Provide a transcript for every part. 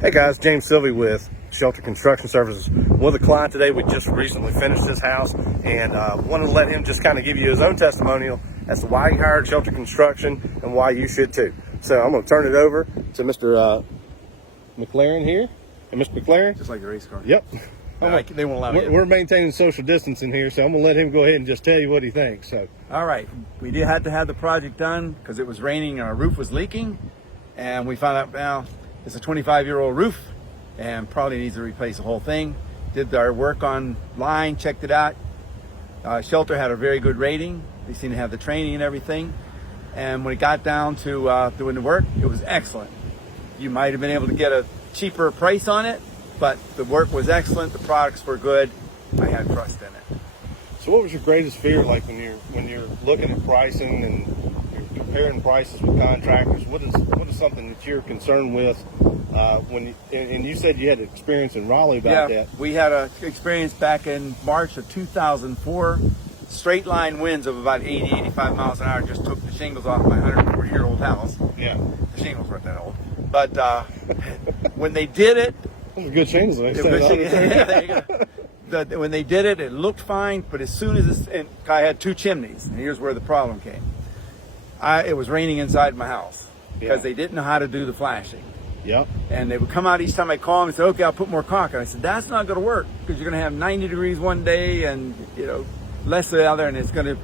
Hey guys, James Sylvie with Shelter Construction Services. With a client today, we just recently finished his house and wanted to let him just kind of give you his own testimonial as to why he hired Shelter Construction and why you should too. So I'm going to turn it over to Mr. McLaren here. And Mr. McLaren? Just like the race car. Yep. They won't allow me. We're maintaining social distancing here, so I'm going to let him go ahead and just tell you what he thinks. So. All right. We had to have the project done because it was raining and our roof was leaking. And we found out now it's a 25-year-old roof and probably needs to replace the whole thing. Did our work online, checked it out. Shelter had a very good rating. They seemed to have the training and everything. And when it got down to doing the work, it was excellent. You might have been able to get a cheaper price on it, but the work was excellent. The products were good. I had trust in it. So what was your greatest fear like when you're looking at pricing and you're comparing prices with contractors? What is something that you're concerned with and you said you had experience in Raleigh about that? Yeah, we had an experience back in March of 2004. Straight line winds of about 80, 85 miles an hour just took the shingles off my 140-year-old house. Yeah. The shingles weren't that old. But when they did it, those are good shingles. yeah, there you go. When they did it, it looked fine, but as soon as I had two chimneys, and here's where the problem came. It was raining inside my house because they didn't know how to do the flashing. Yep. And they would come out each time I call them and say, okay, I'll put more caulk. And I said, that's not going to work because you're going to have 90 degrees one day and, less the other, and it's going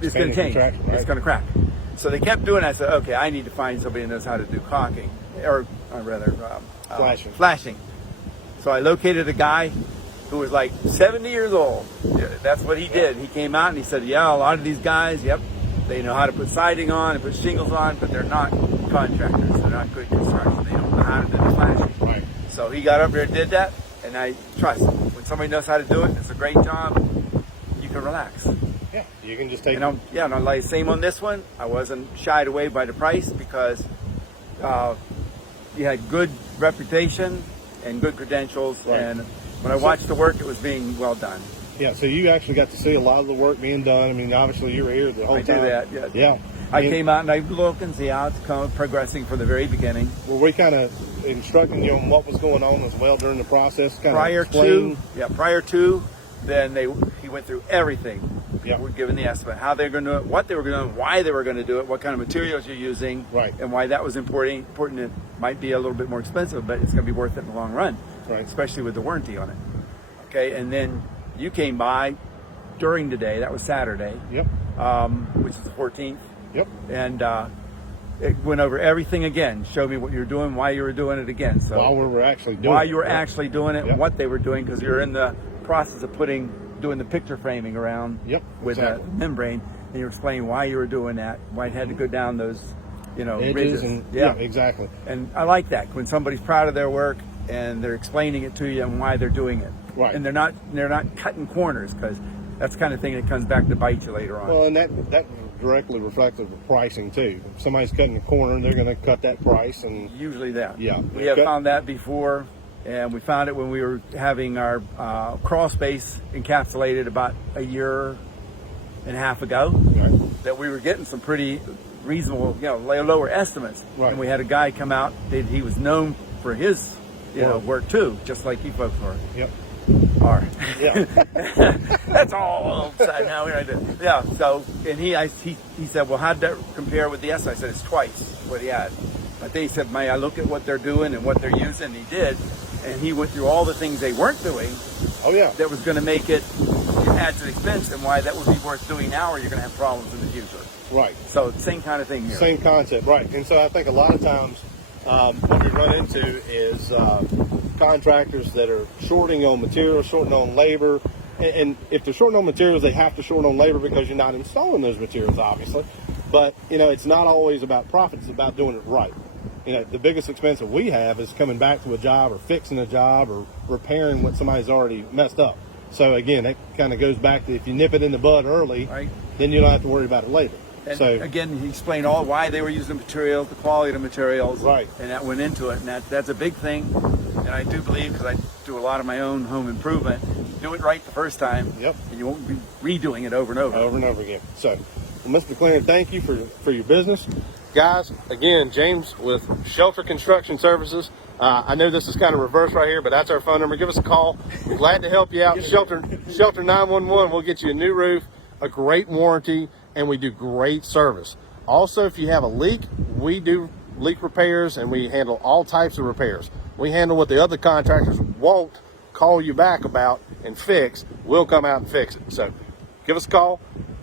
to change. Right? It's going to crack. So they kept doing that. I said, okay, I need to find somebody that knows how to do caulking, or rather flashing. So I located a guy who was like 70 years old. Yeah, that's what he did. He came out and he said, yeah, a lot of these guys, they know how to put siding on and put shingles on, but they're not contractors. They're not good construction. They don't know how to do the flashing. Right. So he got up there and did that, and I trust him. When somebody knows how to do it, it's a great job, you can relax. Yeah, you can just take it. And like same on this one, I wasn't shied away by the price because you had good reputation and good credentials, and when I watched the work, it was being well done. Yeah, so you actually got to see a lot of the work being done. I mean, obviously you were here the whole time. I do that, yeah. I came out and I look and see how it's progressing from the very beginning. Were we kind of instructing you on what was going on as well during the process? Prior to, then he went through everything. Yeah. We're given the estimate, how they're going to do it, what they were going to do, why they were going to do it, what kind of materials you're using, and why that was important. It might be a little bit more expensive, but it's going to be worth it in the long run, especially with the warranty on it. Okay, and then you came by during the day. That was Saturday, which is the 14th. Yep. And it went over everything again. Showed me what you were doing, why you were doing it again. So while we were actually doing why you were actually doing it, what they were doing, because you're in the process of doing the picture framing around with a membrane, and you're explaining why you were doing that, why it had to go down those, edges ridges. And, exactly. And I like that when somebody's proud of their work and they're explaining it to you and why they're doing it. Right. And they're not cutting corners, because that's the kind of thing that comes back to bite you later on. Well, and that directly reflective of pricing too. If somebody's cutting a corner, they're going to cut that price, and usually that. Yeah. We have found that before, and we found it when we were having our crawl space encapsulated about a year and a half ago. Right. That we were getting some pretty reasonable, lower estimates. Right. And we had a guy come out that he was known for his, work too, just like you folks were. Yep. All right. Yeah. That's all upside now. Yeah. So, and he said, well, how'd that compare with the estimate? I said, it's twice what he had. But then he said, I look at what they're doing and what they're using. And he did. And he went through all the things they weren't doing. Oh, yeah. That was going to make it add to the expense, and why that would be worth doing now, or you're going to have problems in the future. Right. So, same kind of thing here. Same concept, right. And so I think a lot of times what we run into is contractors that are shorting on materials, shorting on labor. And if they're shorting on materials, they have to short on labor because you're not installing those materials, obviously. But, it's not always about profit. It's about doing it right. The biggest expense that we have is coming back to a job or fixing a job or repairing what somebody's already messed up. So, again, that kind of goes back to if you nip it in the bud early, then you don't have to worry about it later. And again, he explained why they were using the materials, the quality of the materials, and that went into it. And that's a big thing. And I do believe, because I do a lot of my own home improvement, do it right the first time, and you won't be redoing it over and over. Over and over again. So, well, Mr. McLaren, thank you for your business. Guys, again, James with Shelter Construction Services. I know this is kind of reverse right here, but that's our phone number. Give us a call. We're glad to help you out. Shelter 911. We'll get you a new roof, a great warranty, and we do great service. Also, if you have a leak, we do leak repairs, and we handle all types of repairs. We handle what the other contractors won't call you back about and fix. We'll come out and fix it. So give us a call,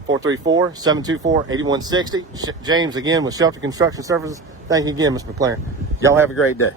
434-724-8160. James again with Shelter Construction Services. Thank you again, Mr. McLaren. Y'all have a great day.